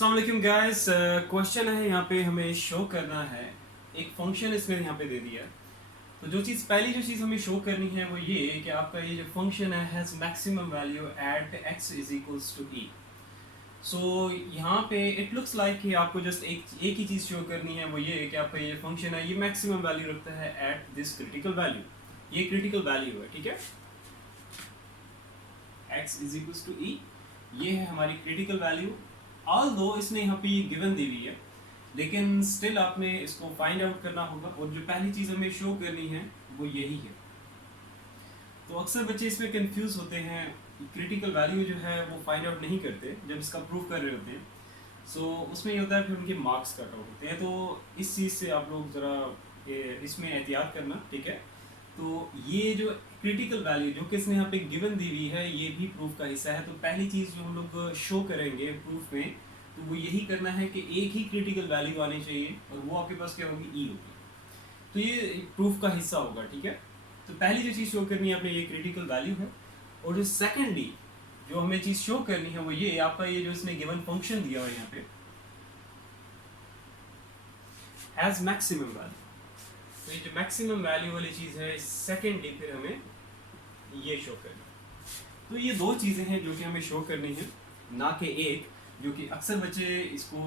अस्सलाम वालेकुम guys. Question है यहाँ पे हमें शो करना है एक फंक्शन इसने यहाँ पे दे दिया। तो पहली जो चीज़ हमें शो करनी है वो ये कि आपका ये जो फंक्शन है has maximum value at x is equals to e। So यहाँ पे इट लुक्स लाइक कि आपको जस्ट एक ही चीज़ शो करनी है, वो ये कि आपका ये फंक्शन है ये मैक्सिमम वैल्यू रखता है एट दिस क्रिटिकल वैल्यू। ये क्रिटिकल वैल्यू है, ठीक है। x is equals to e, ये है हमारी क्रिटिकल वैल्यू। ऑल्दो इसने यहाँ पे ये गिवन दी हुई है, लेकिन स्टिल आपने इसको फाइंड आउट करना होगा और जो पहली चीज़ हमें शो करनी है वो यही है। तो अक्सर बच्चे इसमें कंफ्यूज होते हैं, क्रिटिकल वैल्यू जो है वो फाइंड आउट नहीं करते जब इसका प्रूफ कर रहे होते हैं। सो उसमें ये होता है फिर उनके मार्क्स कट आउट होते हैं। तो इस चीज़ से आप लोग ज़रा इसमें एहतियात करना, ठीक है। तो ये जो क्रिटिकल वैल्यू जो कि इसने यहाँ पे गिवन दी हुई है ये भी प्रूफ का हिस्सा है। तो पहली चीज़ जो हम लोग शो करेंगे प्रूफ में तो वो यही करना है कि एक ही क्रिटिकल वैल्यू आनी चाहिए और वो आपके पास क्या होगी, ई होगी। तो ये प्रूफ का हिस्सा होगा, ठीक है। तो पहली जो चीज़ शो करनी है आपने ये क्रिटिकल वैल्यू है। और जो सेकेंडली जो हमें चीज़ शो करनी है वो ये आपका ये जो इसने गिवन फंक्शन दिया हुआ है यहाँ पे एज मैक्सिमम वैल्यू। तो ये जो मैक्सिमम वैल्यू वाली चीज़ है सेकेंडली फिर हमें ये शो करना है। तो ये दो चीज़ें हैं जो कि हमें शो करनी है, ना कि एक, जो कि अक्सर बच्चे इसको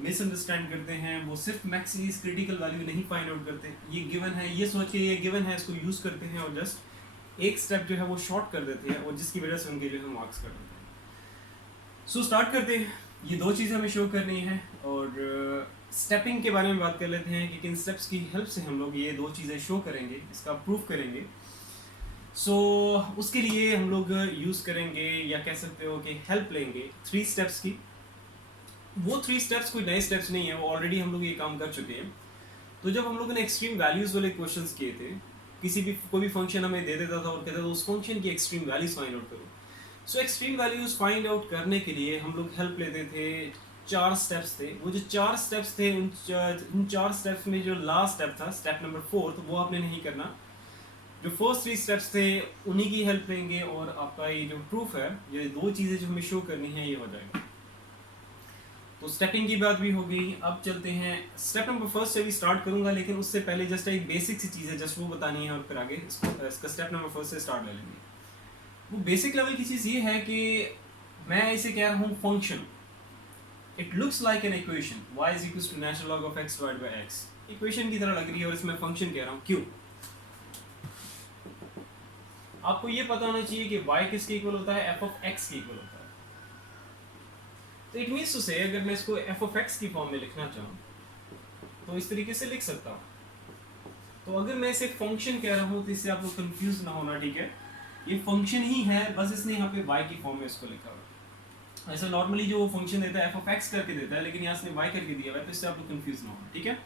मिसअंडरस्टैंड करते हैं। वो सिर्फ मैक्सिस क्रिटिकल वैल्यू नहीं फाइंड आउट करते, ये गिवन है ये सोच के ये गिवन है इसको यूज़ करते हैं और जस्ट एक स्टेप जो है वो शॉर्ट कर देते हैं और जिसकी वजह से उनके जो है मार्क्स कर देते हैं। सो स्टार्ट करते हैं। ये दो चीज़ें हमें शो करनी है और स्टेपिंग के बारे में बात कर लेते हैं कि किन स्टेप्स की हेल्प से हम लोग ये दो चीज़ें शो करेंगे, इसका प्रूफ करेंगे। सो उसके लिए हम लोग यूज़ करेंगे या कह सकते हो कि हेल्प लेंगे 3 स्टेप्स की। वो 3 स्टेप्स कोई नए स्टेप्स नहीं है, वो ऑलरेडी हम लोग ये काम कर चुके हैं। तो जब हम लोगों ने एक्सट्रीम वैल्यूज़ वाले क्वेश्चंस किए थे, कोई भी फंक्शन हमें दे देता था और कहता था उस फंक्शन की एक्सट्रीम वैल्यूज़ फाइंड आउट करो। सो एक्सट्रीम वैल्यूज़ फाइंड आउट करने के लिए हम लोग हेल्प लेते थे, 4 स्टेप्स थे। वो जो 4 स्टेप्स थे उन 4 स्टेप्स में जो लास्ट स्टेप था, स्टेप नंबर 4, तो वो आपने नहीं करना। जो फर्स्ट 3 स्टेप्स थे उन्हीं की हेल्प लेंगे और आपका ये जो प्रूफ है, ये दो चीज़ें जो हमें शो करनी है ये हो जाएगा। तो स्टेपिंग की बात भी हो गई। अब चलते हैं स्टेप नंबर फर्स्ट से भी स्टार्ट करूंगा, लेकिन उससे पहले जस्ट एक बेसिक सी चीज़ है, जस्ट वो बतानी है और फिर आगे इसका स्टेप नंबर फर्स्ट से स्टार्ट ले लेंगे। वो बेसिक लेवल की चीज़ ये है कि मैं इसे कह रहा हूँ function. It looks like an equation, y is equals to natural log of x divided by x। Equation की तरह लग रही है और इसमें फंक्शन कह रहा हूँ। क्यों? आपको ये पता होना चाहिए कि y किसके इक्वल होता है, f ऑफ x के इक्वल होता है। तो इट मीन्स टू से अगर मैं इसको f ऑफ x की फॉर्म में लिखना चाहूँ तो इस तरीके से लिख सकता हूँ। तो अगर मैं इसे फंक्शन कह रहा हूँ तो इससे आप लोग कंफ्यूज ना होना, ठीक है। ये फंक्शन ही है, बस इसने यहाँ पे y की फॉर्म में इसको लिखा हुआ है। ऐसा नॉर्मली जो फंक्शन देता है f ऑफ x करके देता है, लेकिन यहाँ इसने y करके दिया हुआ है, तो इससे आप लोग कंफ्यूज ना होना, ठीक है।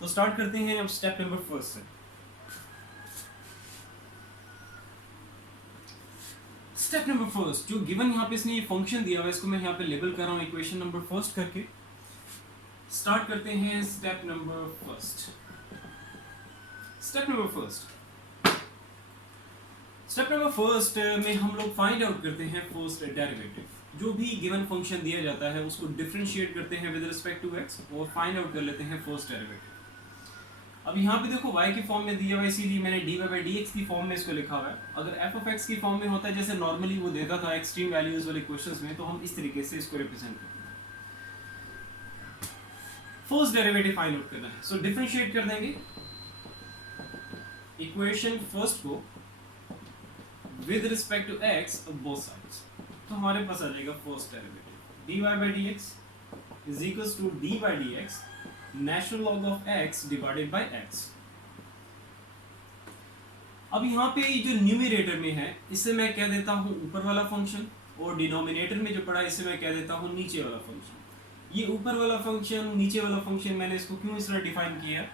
तो स्टार्ट करते हैं अब स्टेप नंबर फर्स्ट से। स्टेप नंबर फर्स्ट जो गिवन यहाँ पे इसने ये फंक्शन दिया हुआ है, इसको मैं यहाँ पे लेबल कर रहा हूँ इक्वेशन नंबर फर्स्ट करके। स्टार्ट करते हैं step number first. Step number first में हम लोग फाइंड आउट करते हैं फर्स्ट डेरिवेटिव। जो भी गिवन फंक्शन दिया जाता है उसको डिफरेंशिएट करते हैं विद रिस्पेक्ट टू x और फाइंड आउट कर लेते हैं फर्स्ट डेरिवेटिव। अब यहाँ पे देखो y की फॉर्म में दिया हुआ है, इसीलिए मैंने dy/dx की फॉर्म में इसको लिखा हुआ है। अगर f ऑफ x की फॉर्म में होता है जैसे नॉर्मली वो देता था एक्सट्रीम वैल्यूज वाले क्वेश्चंस में, तो हम इस तरीके से इसको रिप्रेजेंट करते हैं। फर्स्ट डेरिवेटिव फाइंड आउट करना है, सो डिफरेंशिएट कर देंगे इक्वेशन फर्स्ट को with respect to x of both sides. तो हमारे पास आ जाएगा first derivative dy/dx is equals to d/dx natural log of x divided by x। अब यहाँ पे जो न्यूमरेटर में है इसे मैं कह देता हूँ ऊपर वाला फंक्शन, और डिनोमिनेटर में जो पड़ा है इसे मैं कह देता हूँ नीचे वाला फंक्शन। ये ऊपर वाला फंक्शन नीचे वाला फंक्शन मैंने इसको क्यों इस तरह डिफाइन किया है,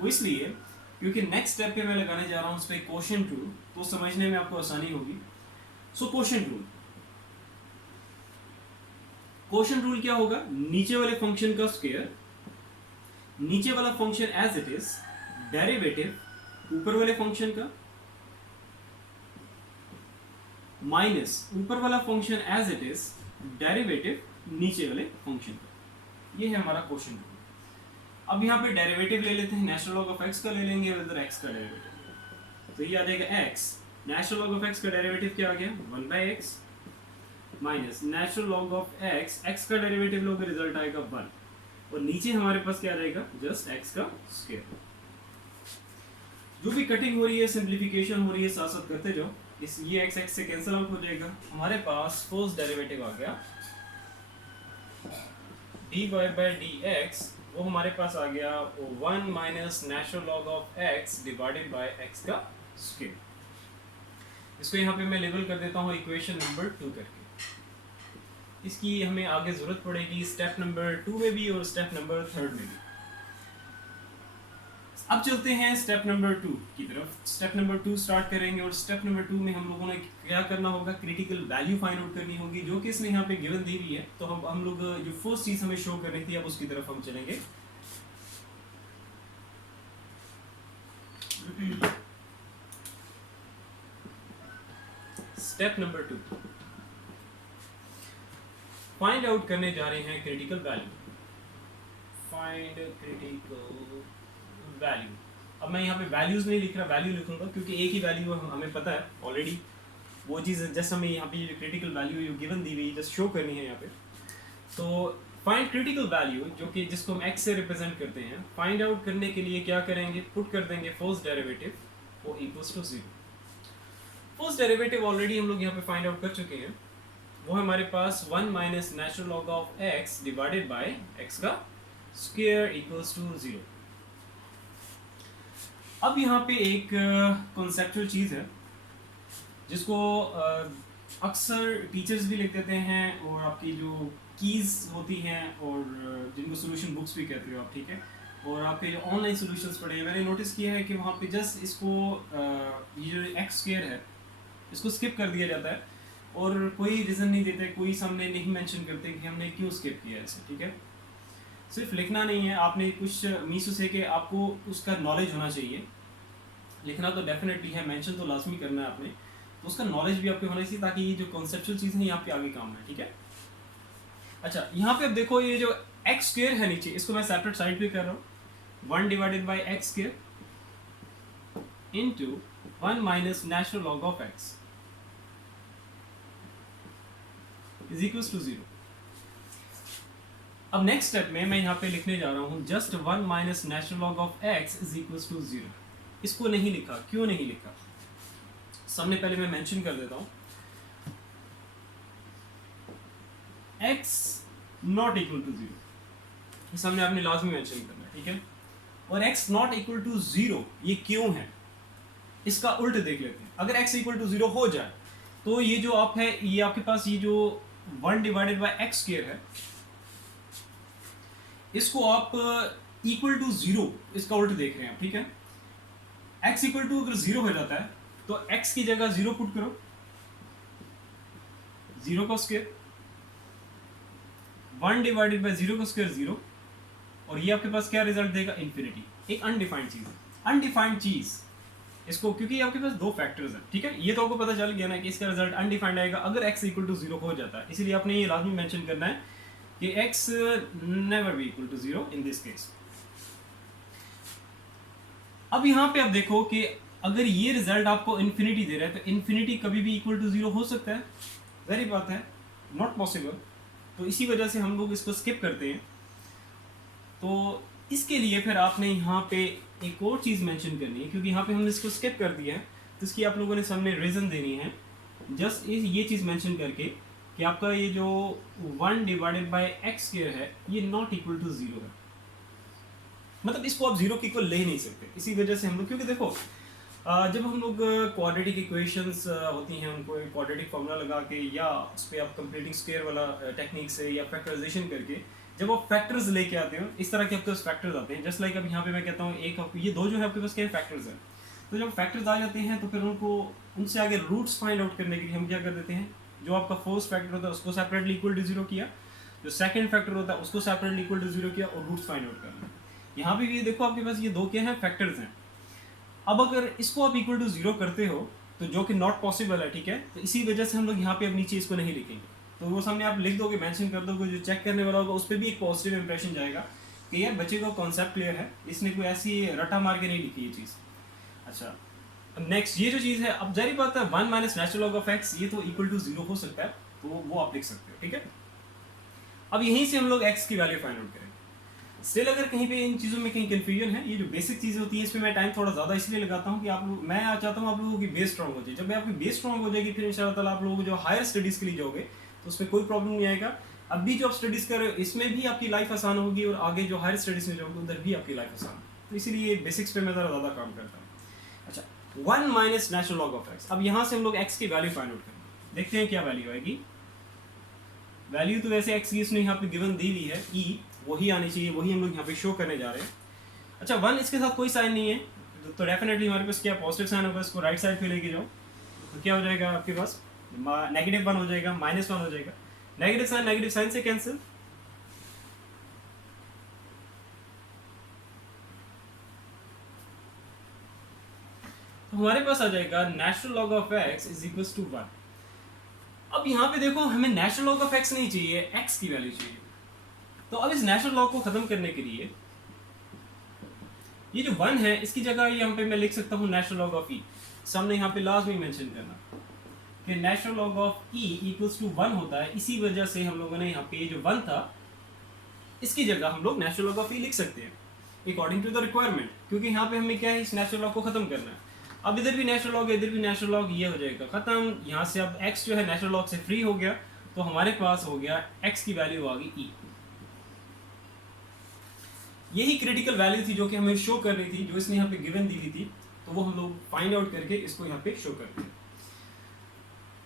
वो इसलिए क्योंकि नेक्स्ट स्टेप पे मैं लगाने जा रहा हूँ उस पर कोशेंट रूल, तो समझने में आपको आसानी होगी। सो कोशेंट रूल क्या होगा, नीचे वाले फंक्शन का स्क्वायर, नीचे वाला function as it is, derivative ऊपर वाले फंक्शन का माइनस ऊपर वाला function as it is, derivative नीचे वाले फंक्शन का। ये है हमारा क्वेश्चन। अब यहाँ पे डेरिवेटिव ले लेते हैं, नेचुरल लॉग ऑफ एक्स का ले लेंगे, इधर एक्स का डेरिवेटिव, तो ये आ जाएगा x, natural log of x का डेरिवेटिव क्या आ गया 1/x minus natural log of x, x का डेरिवेटिव लोगे रिजल्ट आएगा 1, और नीचे हमारे पास क्या आ जाएगा जस्ट एक्स का स्क्वायर। जो भी कटिंग हो रही है, सिंप्लीफिकेशन हो रही है, साथ साथ करते जाओ, इस ये एक्स एक्स से कैंसिल आउट हो जाएगा। हमारे पास फर्स्ट डेरिवेटिव आ गया dy/dx, वो हमारे पास आ गया 1 minus natural log of x divided by x का स्क्वायर। इसको यहाँ पे मैं लेबल कर देता हूँ इक्वेशन नंबर 2 करके। इसकी हमें आगे जरूरत पड़ेगी स्टेप नंबर 2 में भी और स्टेप नंबर 3 में भी। अब चलते हैं स्टेप नंबर 2 की तरफ। स्टेप नंबर 2 स्टार्ट करेंगे, और स्टेप नंबर 2 में हम लोगों ने क्या करना होगा, क्रिटिकल वैल्यू फाइंड आउट करनी होगी, जो कि इसमें यहाँ पे गिवन दी हुई है। तो हम लोग जो फर्स्ट चीज हमें शो करनी थी, अब उसकी तरफ हम चलेंगे। स्टेप नंबर 2 फाइंड आउट करने जा रहे हैं critical value. Find critical value. अब मैं यहाँ पे वैल्यूज नहीं लिख रहा, वैल्यू लिखूंगा, क्योंकि एक ही वैल्यू हमें पता है ऑलरेडी। वो चीज़ जस्ट हमें यहाँ पे क्रिटिकल वैल्यू गिवन दी हुई जस्ट शो करनी है यहाँ पे। तो फाइंड क्रिटिकल वैल्यू, जो कि जिसको हम एक्स से रिप्रेजेंट करते हैं, फाइंड आउट करने के लिए क्या करेंगे, पुट कर देंगे फर्स्ट डेरिवेटिव वो equals to 0। First derivative already हम लोग यहाँ पे फाइंड आउट कर चुके हैं, वो हमारे पास 1 minus natural log of x divided by x का स्क्वायर इक्वल्स टू 0। अब यहाँ पे एक कॉन्सेप्चुअल चीज़ है जिसको अक्सर टीचर्स भी लिख देते हैं, और आपकी जो कीज़ होती हैं, और जिनको सोल्यूशन बुक्स भी कहते हो आप, ठीक है, और आपके जो ऑनलाइन सोल्यूशंस पढ़े हैं, मैंने नोटिस किया है कि वहाँ पे जस्ट इसको ये जो एक्स स्क्वायर है इसको स्किप कर दिया जाता है, और कोई रीज़न नहीं देते, कोई सामने नहीं मेंशन करते कि हमने क्यों स्किप किया है इसे, ठीक है। सिर्फ लिखना नहीं है, आपने कुछ मीसो से कि आपको उसका नॉलेज होना चाहिए। लिखना तो डेफिनेटली है, मेंशन तो लाजमी करना है आपने, तो उसका नॉलेज भी आपके होना चाहिए, ताकि ये जो कॉन्सेप्चुअल चीज़ है यहाँ पे आगे काम है, ठीक है। अच्छा, यहाँ पे अब देखो, ये जो एक्स स्क्वायर है नीचे, इसको मैं सेपरेट साइड पे कर रहा हूँ, 1 divided by x square into 1 minus natural log of x is equals to 0। अब नेक्स्ट स्टेप में मैं यहाँ पे लिखने जा रहा हूँ just 1 minus natural log of x is equals to 0। इसको नहीं लिखा, क्यों नहीं लिखा, सामने पहले मैं मेंशन कर देता हूँ, x नॉट इक्वल टू 0, सामने आपने लाजमी मेंशन करना है, ठीक है। और x नॉट इक्वल टू 0 ये क्यों है, इसका उल्ट देख लेते हैं। अगर x इक्वल टू 0 हो जाए तो ये जो आप है, ये आपके पास ये जो 1 डिवाइडेड बाय एक्स स्क्वायर है, इसको आप इक्वल टू 0 इसका उल्ट देख रहे हैं, ठीक है। x इक्वल टू अगर 0 हो जाता है तो x की जगह 0 पुट करो, 0 का स्क्वायर, 1 डिवाइडेड बाय 0 का स्क्वायर 0, और ये आपके पास क्या रिजल्ट देगा, इन्फिनिटी। एक अनडिफाइंड चीज है, अनडिफाइंड चीज इसको, क्योंकि आपके पास दो फैक्टर्स हैं, ठीक है। ये तो आपको पता चल गया ना कि इसका रिजल्ट अनडिफाइंड आएगा अगर x इक्वल टू 0 हो जाता है, इसीलिए आपने ये लाजमी मेंशन करना है कि x never be equal to 0 in this case. अब यहाँ पे आप देखो कि अगर ये रिजल्ट आपको इन्फिनिटी दे रहा है, तो इन्फिनिटी कभी भी इक्वल टू 0 हो सकता है, वही बात है, नॉट पॉसिबल। तो इसी वजह से हम लोग इसको स्किप करते हैं। तो इसके लिए फिर आपने यहाँ पे एक और चीज़ मेंशन करनी है, क्योंकि यहाँ पे हमने इसको स्किप कर दिया है, तो इसकी आप लोगों ने सामने रीज़न देनी है, जस्ट ये चीज़ मेंशन करके कि आपका ये जो 1 डिवाइडेड बाय एक्स स्क्वायर है ये नॉट इक्वल टू 0 है, मतलब इसको आप 0 के इक्वल ले ही नहीं सकते। इसी वजह से हम लोग, क्योंकि देखो जब हम लोग क्वाड्रेटिक इक्वेशंस होती हैं उनको एक क्वाड्रेटिक फार्मूला लगा के, या उस पर आप कंप्लीटिंग स्क्वायर वाला टेक्निक से या फैक्टराइजेशन करके जब आप फैक्टर्स लेके आते हो, इस तरह के आपके पास फैक्टर्स आते हैं। जस्ट लाइक अब यहाँ पे मैं कहता हूँ ये दो जो है आपके पास क्या फैक्टर्स हैं, तो जब फैक्टर्स आ जाते हैं तो फिर उनसे आगे रूट्स फाइंड आउट करने के लिए हम क्या कर देते हैं, जो आपका फर्स्ट फैक्टर होता है उसको सेपरेटली इक्वल टू 0 किया, जो सेकंड फैक्टर होता है उसको सेपरेटली इक्वल टू 0 किया, और रूट्स फाइंड आउट करना। यहाँ पे ये देखो आपके पास ये दो क्या है, फैक्टर्स हैं। अब अगर इसको आप इक्वल टू 0 करते हो तो जो कि नॉट पॉसिबल है, ठीक है, तो इसी वजह से हम लोग यहाँ पे अब नीचे इसको नहीं लिखेंगे। तो वो सामने आप लिख दोगे, मेंशन कर दोगे, जो चेक करने वाला होगा उस पर भी एक पॉजिटिव इंप्रेशन जाएगा कि यार बच्चे का कॉन्सेप्ट क्लियर है, इसने कोई ऐसी रटा मार के नहीं लिखी ये चीज़। अच्छा, नेक्स्ट ये जो चीज़ है, अब जारी बात है 1 minus natural log of x, ये तो इक्वल टू 0 हो सकता है, तो वो आप लिख सकते हो, ठीक है। अब यहीं से हम लोग एक्स की वैल्यू फाइंड आउट करेंगे। स्टिल अगर कहीं पे इन चीज़ों में कहीं कन्फ्यूजन है, ये जो बेसिक चीज़ें होती है इसमें मैं टाइम थोड़ा ज़्यादा इसलिए लगाता हूँ कि मैं चाहता हूँ आप लोगों की बेस स्ट्रॉन्ग हो जाए। जब आपकी बेस स्ट्रॉन्ग हो जाएगी फिर इंशाल्लाह ताला आप लोग जो हायर स्टडीज़ के लिए जाओगे तो उसमें कोई प्रॉब्लम नहीं आएगा। अब भी जो आप स्टडीज़ कर रहे हो इसमें भी आपकी लाइफ आसान होगी और आगे जो हायर स्टडीज़ में जाओगे उधर भी आपकी लाइफ आसान, तो इसीलिए बेसिक्स पे मैं ज़रा ज़्यादा काम करता हूँ। अच्छा, 1 minus natural log of x, अब यहाँ से हम लोग एक्स की वैल्यू फाइंड आउट करेंगे, देखते हैं क्या वैल्यू आएगी। वैल्यू तो वैसे एक्स की इसने यहाँ पे गिवन दी हुई है, ई वही आनी चाहिए, वही हम लोग यहाँ पे शो करने जा रहे हैं। अच्छा, 1 इसके साथ कोई साइन नहीं है तो डेफिनेटली हमारे पास क्या पॉजिटिव साइन होगा, इसको राइट साइड पे लेके जाओ तो क्या हो जाएगा आपके पास, -1 हो जाएगा, -1 हो जाएगा, नेगेटिव साइन से कैंसिल। तो हमारे पास आ जाएगा natural log of x is equal to 1। अब यहाँ पे देखो हमें नेचुरल लॉग ऑफ एक्स नहीं चाहिए, एक्स की वैल्यू चाहिए। तो अब इस नेचुरल लॉग को खत्म करने के लिए ये जो 1 है इसकी जगह यहाँ पे मैं लिख सकता हूँ नेचुरल लॉग ऑफ ई। सामने यहाँ पे लाजमी मेंशन करना कि natural log of e equals to 1 होता है। इसी वजह से हम लोगों ने यहाँ पे ये जो 1 था इसकी जगह हम लोग नेचुरल लॉग ऑफ ई लिख सकते हैं अकॉर्डिंग टू द रिक्वायरमेंट, क्योंकि यहाँ पे हमें क्या है इस नेचुरल लॉग को खत्म करना है। अब इधर भी नेचुरल लॉग, इधर भी नेचुरल लॉग, ये हो जाएगा खत्म। यहाँ से अब x जो है नेचुरल लॉग से फ्री हो गया, तो हमारे पास हो गया x की वैल्यू आ गई e। यही क्रिटिकल वैल्यू थी जो कि हमें शो कर रही थी, जो इसने यहाँ पे गिवन दी हुई थी, तो वो हम लोग फाइंड आउट करके इसको यहाँ पे शो करते हैं।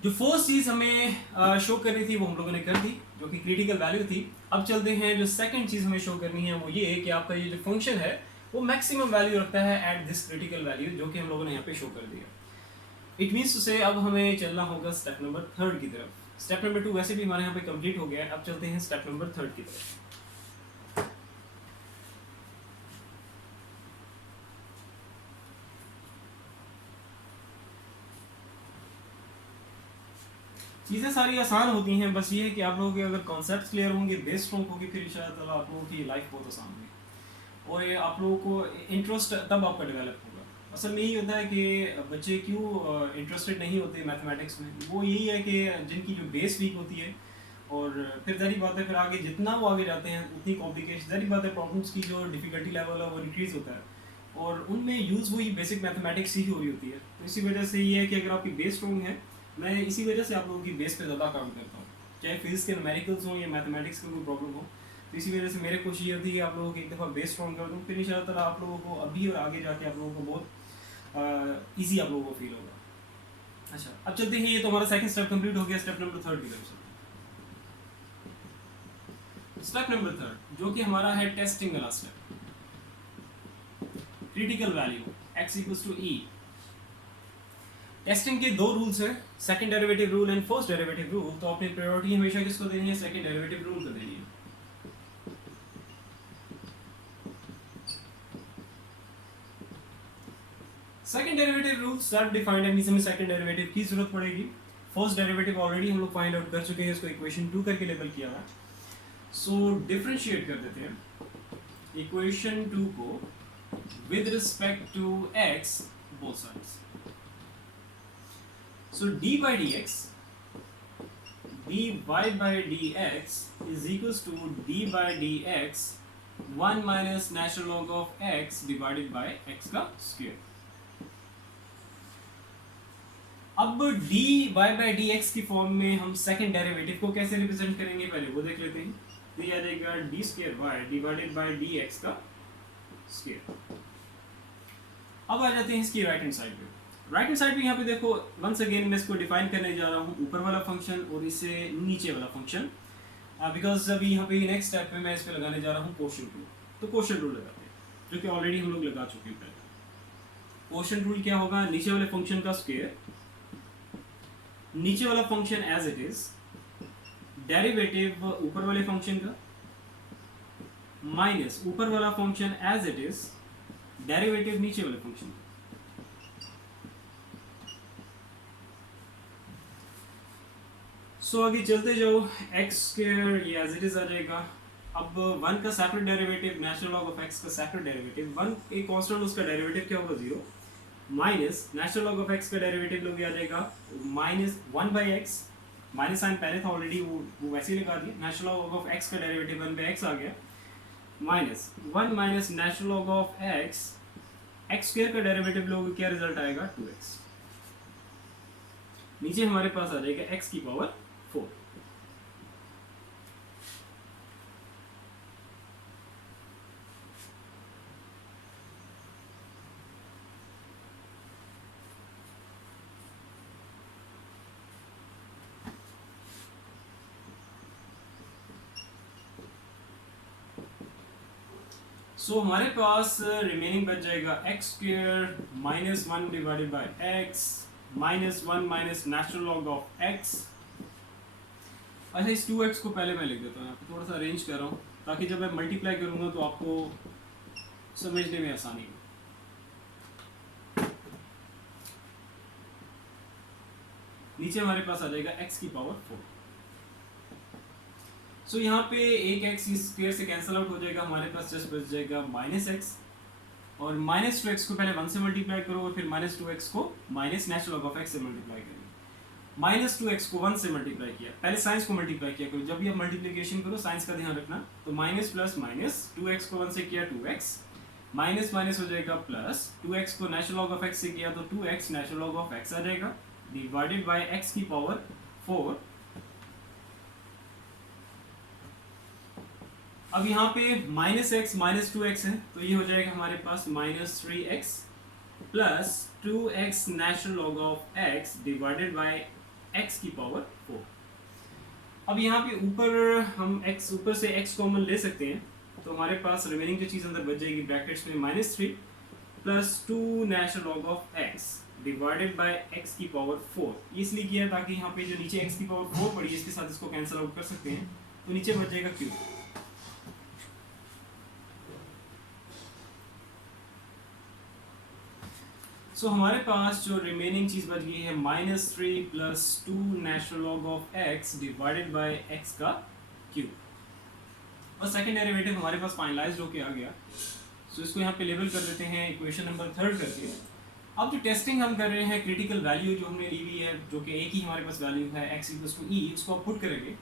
जो फर्स्ट चीज हमें शो करनी थी वो हम लोगों ने कर दी, जो कि क्रिटिकल वैल्यू थी। अब चलते हैं जो सेकंड चीज हमें शो करनी है वो ये कि आपका ये जो फंक्शन है वो मैक्सिमम वैल्यू रखता है एट दिस क्रिटिकल वैल्यू, जो कि हम लोगों ने यहाँ पे शो कर दिया। इट मीन्स टू से अब हमें चलना होगा स्टेप नंबर 3 की तरफ। स्टेप नंबर 2 वैसे भी हमारे यहाँ पे कंप्लीट हो गया है, अब चलते हैं स्टेप नंबर 3 की तरफ। चीज़ें सारी आसान होती हैं, बस ये है कि आप लोगों के अगर कॉन्सेप्ट क्लियर होंगे, बेस स्ट्रॉन्ग होगी, फिर इंशाल्लाह आप लोगों की लाइफ बहुत आसान होगी और ये आप लोगों को इंटरेस्ट तब आपका डेवलप होगा। असल में यही होता है कि बच्चे क्यों इंटरेस्टेड नहीं होते मैथमेटिक्स में, वो यही है कि जिनकी जो बेस वीक होती है और फिर ज़ाहिर बात है फिर आगे जितना वो आगे जाते हैं उतनी कॉम्प्लिकेशन, ज़ाहिर बात है प्रॉब्लम्स की जो डिफ़िकल्टी लेवल है वो इंक्रीज़ होता है और उनमें यूज़ वही बेसिक मैथमेटिक्स ही हो रही होती है। तो इसी वजह से ये है कि अगर आपकी बेस स्ट्रॉन्ग है, मैं इसी वजह से आप लोगों की बेस पे ज़्यादा काम करता हूँ, चाहे फिजिक्स के न्यूमेरिकल्स हो या मैथमेटिक्स का कोई प्रॉब्लम हो। तो इसी वजह से मेरे कोशिश ये होती है कि आप लोगों की एक दफ़ा बेस स्ट्रॉन्ग कर दूँ, फिर इंशाल्लाह ताला आप लोगों को अभी और आगे जाके आप लोगों को बहुत ईजी आप लोगों को फील होगा। अच्छा, अब चलते हैं, ये तो हमारा सेकंड स्टेप कंप्लीट हो गया। स्टेप नंबर 3 की तरफ स्टेप नंबर 3 जो कि हमारा है टेस्टिंग वाला step, critical value x equals to e। Testing के दो रूल्स हैं, second derivative rule and first derivative rule. तो अपनी प्रायोरिटी हमेशा किसको देनी है, सेकंड डेरिवेटिव रूल को देनी है। Second derivative rule self defined है, इसमें सेकंड डेरिवेटिव की जरूरत पड़ेगी। फर्स्ट डेरिवेटिव ऑलरेडी हम लोग फाइंड आउट कर चुके हैं, इसको इक्वेशन 2 करके लेबल किया है। सो डिफरेंशिएट कर देते हैं इक्वेशन 2 को with respect to x both sides. So dy by dx is equals to d by dx 1 minus natural log of x divided by x का स्क्वायर। अब dy by dx की form में हम second derivative को कैसे represent करेंगे पहले वो देख लेते हैं। तो ये आ जाएगा d square y divided by dx का स्क्वायर। अब आ जाते हैं इसकी राइट हैंड साइड पे। राइट हैंड साइड पे यहाँ पे देखो वंस अगेन मैं इसको डिफाइन करने जा रहा हूँ, ऊपर वाला फंक्शन और इससे नीचे वाला फंक्शन, बिकॉज अभी यहाँ पे नेक्स्ट स्टेप पे मैं इस पे लगाने जा रहा हूँ कोशेंट रूल। तो कोशेंट रूल लगाते हैं, जो कि ऑलरेडी हम लोग लगा चुके हैं पहले। कोशेंट रूल क्या होगा, नीचे वाले फंक्शन का स्क्वायर, नीचे वाला function as it is, derivative ऊपर वाले फंक्शन का माइनस ऊपर वाला function as it is, derivative नीचे वाले फंक्शन का। सो आगे चलते जाओ, एक्स स्क्वायर ये एज इट इज आ जाएगा। अब वन का separate derivative, natural log of x का सेपरेट डेरिवेटिव, वन एक कांस्टेंट उसका डेरिवेटिव क्या होगा 0, minus natural log of x का डेरिवेटिव लोग आ जाएगा माइनस 1/x, माइनस साइन पहले था ऑलरेडी, वो वैसे ही लगा दिया। नेचुरल लॉग ऑफ एक्स का डेरिवेटिव 1/x आ गया, minus 1 minus natural log of x, x square का डेरिवेटिव लोग क्या रिजल्ट आएगा 2x। नीचे हमारे पास आ जाएगा x की पावर 4। सो हमारे पास रिमेनिंग बच जाएगा x square minus 1 divided by x minus 1 minus natural log of x. अच्छा, इस 2x को पहले मैं लिख देता हूँ, यहाँ पे थोड़ा सा अरेंज कर रहा हूँ ताकि जब मैं मल्टीप्लाई करूँगा तो आपको समझने में आसानी हो। नीचे हमारे पास आ जाएगा x की पावर 4। सो यहाँ पे एक x स्क्वायर से कैंसिल आउट हो जाएगा, हमारे पास जस्ट बच जाएगा माइनस x, और माइनस 2x को पहले 1 से मल्टीप्लाई करो और फिर माइनस 2x को minus natural log of x से मल्टीप्लाई करेंगे। माइनस 2x को 1 से मल्टीप्लाई किया, पहले साइंस को मल्टीप्लाई किया करो, जब भी आप मल्टीप्लिकेशन करो साइंस का ध्यान रखना। तो माइनस प्लस माइनस 2x को 1 से किया 2x, माइनस माइनस हो जाएगा प्लस, 2x को नेचुरल लॉग ऑफ x से किया तो 2x natural log of x आ जाएगा, डिवाइडेड बाय x की पावर 4। अब यहाँ पे माइनस एक्स माइनस 2x है तो ये हो जाएगा हमारे पास minus 3x plus 2x natural log of x divided by x की पावर 4। अब यहाँ पे ऊपर हम x ऊपर से x कॉमन ले सकते हैं, तो हमारे पास रिमेनिंग जो चीज़ अंदर बच जाएगी ब्रैकेट्स में minus 3 plus 2 natural log of x divided by x की पावर 4। इसलिए किया ताकि यहाँ पे जो नीचे x की पावर 4 पड़ी है इसके साथ इसको कैंसिल आउट कर सकते हैं, तो नीचे बच जाएगा क्यूब। सो हमारे पास जो रिमेनिंग चीज बच गई है minus 3 plus 2 natural log of x divided by x का क्यूब। और सेकंड डेरिवेटिव हमारे पास फाइनलाइज्ड होके आ गया, सो इसको यहाँ पे लेबल कर देते हैं इक्वेशन नंबर 3 करके। अब जो टेस्टिंग हम कर रहे हैं क्रिटिकल वैल्यू जो हमने ली हुई है, जो कि एक ही हमारे पास वैल्यू है x इक्वल्स टू e, इसको आप पुट करेंगे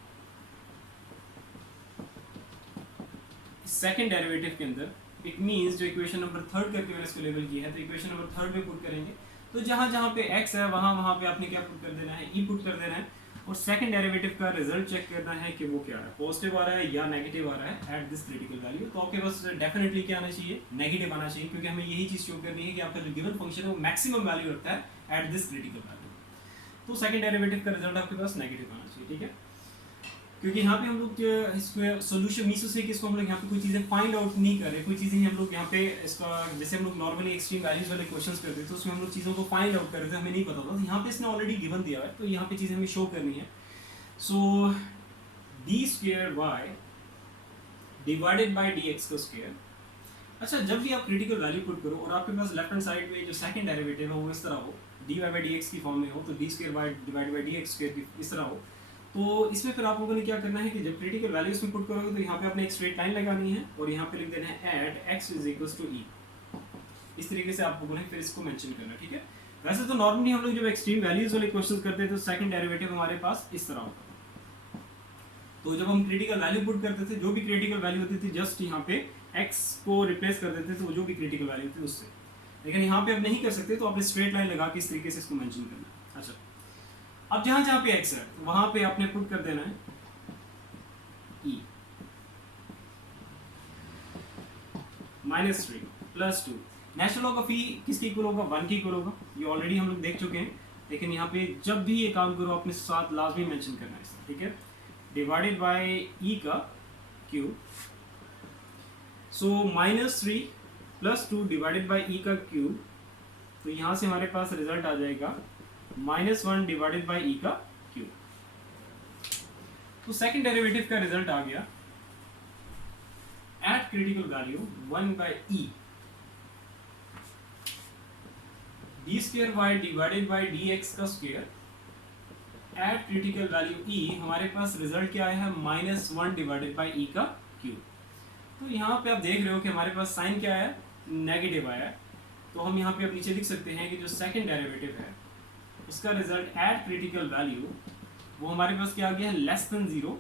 सेकंड डेरिवेटिव के अंदर। इट मींस जो इक्वेशन नंबर 3 करके मैंने इसको लेबल किया है, तो इक्वेशन नंबर 3 में पुट करेंगे, तो जहां जहां पे x है वहां पे आपने क्या पुट कर देना है, e पुट कर देना है, और सेकंड डेरिवेटिव का रिजल्ट चेक करना है कि वो क्या है, पॉजिटिव आ रहा है या नेगेटिव आ रहा है एट दिस क्रिटिकल वैल्यू। तो आपके पास डेफिनेटली क्या आना चाहिए, नेगेटिव आना चाहिए, क्योंकि हमें यही चीज शो करनी है कि आपका जो गिवन फंक्शन है वो मैक्सिमम वैल्यू रखता है एट दिस क्रिटिकल वैल्यू। तो सेकंड डेरिवेटिव का रिजल्ट आपके पास नेगेटिव आना चाहिए, ठीक है। क्योंकि यहाँ पे हम लोग इसको सोल्यूशन मीसो से कि इसको हम लोग यहाँ पे कोई चीज़ें फाइंड आउट नहीं कर रहे, कोई चीज़ें हम लोग यहाँ पे इसका जैसे हम लोग नॉर्मली एक्सट्रीम वैल्यूज वाले क्वेश्चंस करते थे तो उसमें हम लोग चीज़ों को फाइंड आउट कर रहे थे, हमें नहीं पता था। तो यहाँ पे इसने ऑलरेडी गिवन दिया है, तो यहाँ पे चीज़ें हमें शो करनी है। So d square y divided by d x का स्क्वेयर। अच्छा, जब भी आप क्रिटिकल वैल्यू पुट करो और आपके पास लेफ्ट हैंड साइड में जो सेकंड डेरिवेटिव है वो इस तरह हो, d y by d x की फॉर्म में हो, तो d square by divide by d x square इस तरह हो, तो इसमें फिर आप लोगों ने क्या करना है कि जब क्रिटिकल वैल्यू इसमें पुट करोगे तो यहाँ पे आपने एक स्ट्रेट लाइन लगानी है और यहाँ पे लिख देना है at x is equals to e। इस तरीके से आप लोगों ने फिर इसको मेंशन करना, ठीक है। वैसे तो नॉर्मली हम लोग जब एक्सट्रीम वैल्यूज वाले क्वेश्चंस करते हैं तो सेकंड डेरिवेटिव हमारे पास इस तरह होता है। तो जब हम क्रिटिकल वैल्यू पुट करते थे, जो भी क्रिटिकल वैल्यू होती थी जस्ट यहाँ पे x को रिप्लेस कर देते थे, तो जो भी क्रिटिकल वैल्यू थी उससे। लेकिन यहाँ पे अब नहीं कर सकते, तो आपने स्ट्रेट लाइन लगा के इस तरीके से इसको मेंशन करना। अच्छा, अब जहां जहां पे x है वहां पे आपने पुट कर देना है e minus 3 plus 2। Natural log of e किसके इक्वल होगा, 1 के इक्वल होगा, ये ऑलरेडी हम लोग देख चुके हैं। लेकिन यहाँ पे जब भी ये काम करो अपने साथ लाजमी मेंशन करना है, ठीक है। डिवाइडेड बाय e का cube. So minus 3 plus 2 divided by e का क्यूब, तो यहाँ से हमारे पास रिजल्ट आ जाएगा -1 डिवाइडेड बाई e का क्यूब। तो सेकंड डेरिवेटिव का रिजल्ट आ गया at critical value 1 by e d square y divided by d x का square at at critical value e हमारे पास रिजल्ट क्या आया है -1 डिवाइडेड बाई ई का क्यूब। तो यहाँ पे आप देख रहे हो कि हमारे पास साइन क्या है, नेगेटिव आया है। तो हम यहाँ पे अब नीचे लिख सकते हैं कि जो सेकंड डेरिवेटिव है उसका रिजल्ट एट क्रिटिकल वैल्यू वो हमारे पास क्या आ गया है लेस देन 0।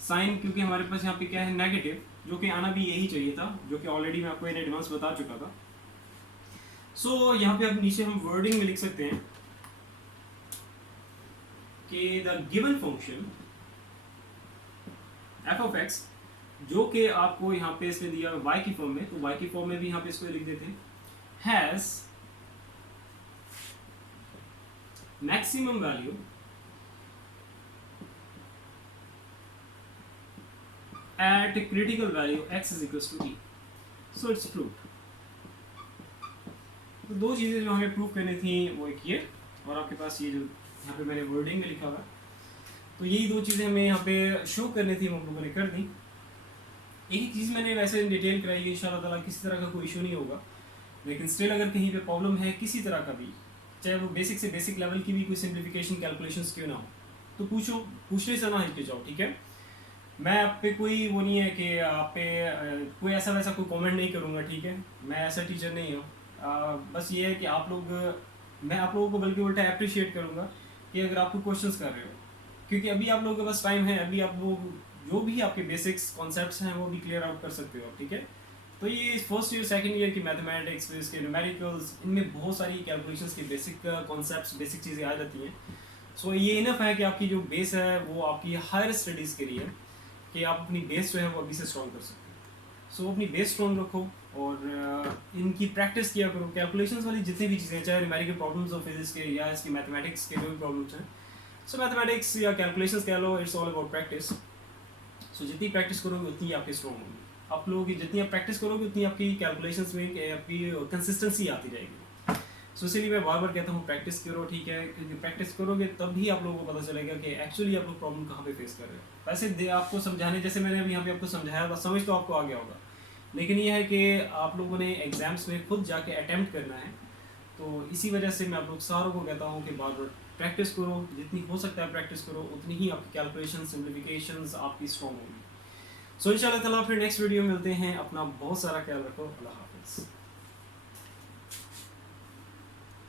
साइन क्योंकि हमारे पास यहाँ पे क्या है नेगेटिव, जो कि आना भी यही चाहिए था, जो कि ऑलरेडी मैं आपको इन एडवांस बता चुका था। सो यहाँ पे अब नीचे हम वर्डिंग में लिख सकते हैं कि the given function F of x, जो कि आपको यहाँ पे इसने दिया y की फॉर्म में, तो y की फॉर्म में भी यहाँ पे इसको लिख देते हैं, has maximum value at critical value x is equals to e, so it's proved। तो दो चीज़ें जो हमें प्रूव करनी थी वो एक ये, और आपके पास ये जो यहाँ पे मैंने वर्डिंग में लिखा हुआ है, तो यही दो चीज़ें हमें यहाँ पे शो करनी थी, हम लोगों ने कर दी। एक चीज़ मैंने वैसे डिटेल कराई है, इंशाल्लाह ताला किसी तरह का कोई इशू नहीं होगा, लेकिन स्टिल अगर कहीं पे प्रॉब्लम है किसी तरह का भी, चाहे वो बेसिक से बेसिक लेवल की भी कोई सिंप्लीफिकेशन कैलकुलेशंस क्यों ना हो, तो पूछने से ना हिचकिचाओ, ठीक है। मैं आप पे कोई वो नहीं है कि आप पे कोई ऐसा वैसा कोई कमेंट नहीं करूँगा, ठीक है। मैं ऐसा टीचर नहीं हूँ, बस ये है कि आप लोग, मैं आप लोगों को बल्कि उल्टा अप्रिशिएट करूँगा कि अगर आप क्वेश्चंस कर रहे हो, क्योंकि अभी आप लोगों के पास टाइम है, अभी आप लोग जो भी आपके बेसिक्स कॉन्सेप्ट्स हैं वो भी क्लियर आउट कर सकते हो, ठीक है। तो ये फर्स्ट ईयर सेकंड ईयर की मैथमेटिक्स, इसके न्यूमेरिकल्स, इनमें बहुत सारी कैलकुलेशंस के बेसिक कॉन्सेप्ट्स, बेसिक चीज़ें आ जाती हैं। सो ये इनफ है कि आपकी जो बेस है वो आपकी हायर स्टडीज़ के लिए, कि आप अपनी बेस जो है वो अभी से स्ट्रॉन्ग कर सकते हो। सो अपनी बेस स्ट्रॉन्ग रखो और इनकी प्रैक्टिस किया करो। कैलकुलेशंस वाली जितनी भी चीज़ें, चाहे न्यूमेरिकल प्रॉब्लम्स हो फिजिक्स के या इसकी मैथमेटिक्स के जो भी प्रॉब्लम्स हैं, सो मैथमेटिक्स या कैलकुलेशंस कह लो, इट्स ऑल अबाउट प्रैक्टिस। सो जितनी प्रैक्टिस करोगे उतनी आपकी स्ट्रॉन्ग होगी। आप लोगों की जितनी आप प्रैक्टिस करोगे उतनी आपकी कैलकुलेशंस में आपकी कंसिस्टेंसी आती जाएगी। सो इसीलिए मैं बार बार कहता हूँ प्रैक्टिस करो, ठीक है, क्योंकि प्रैक्टिस करोगे तब भी आप लोगों को पता चलेगा कि एक्चुअली आप लोग प्रॉब्लम कहाँ पे फेस कर रहे हो। वैसे आपको समझाने, जैसे मैंने अभी यहाँ पे आपको समझाया था, समझ तो आपको आ गया होगा, लेकिन ये है कि आप लोगों ने एग्जाम्स में खुद जाके अटैम्प्ट करना है। तो इसी वजह से मैं आप लोग सारों को कहता हूँ कि बार बार प्रैक्टिस करो, जितनी हो सकता है प्रैक्टिस करो, उतनी ही आपकी कैलकुलेशन सिम्प्लिफिकेशंस आपकी स्ट्रॉन्ग होगी। सो इंशाल्लाह ताला फिर नेक्स्ट वीडियो में मिलते हैं। अपना बहुत सारा ख्याल रखो। अल्लाह हाफिज़।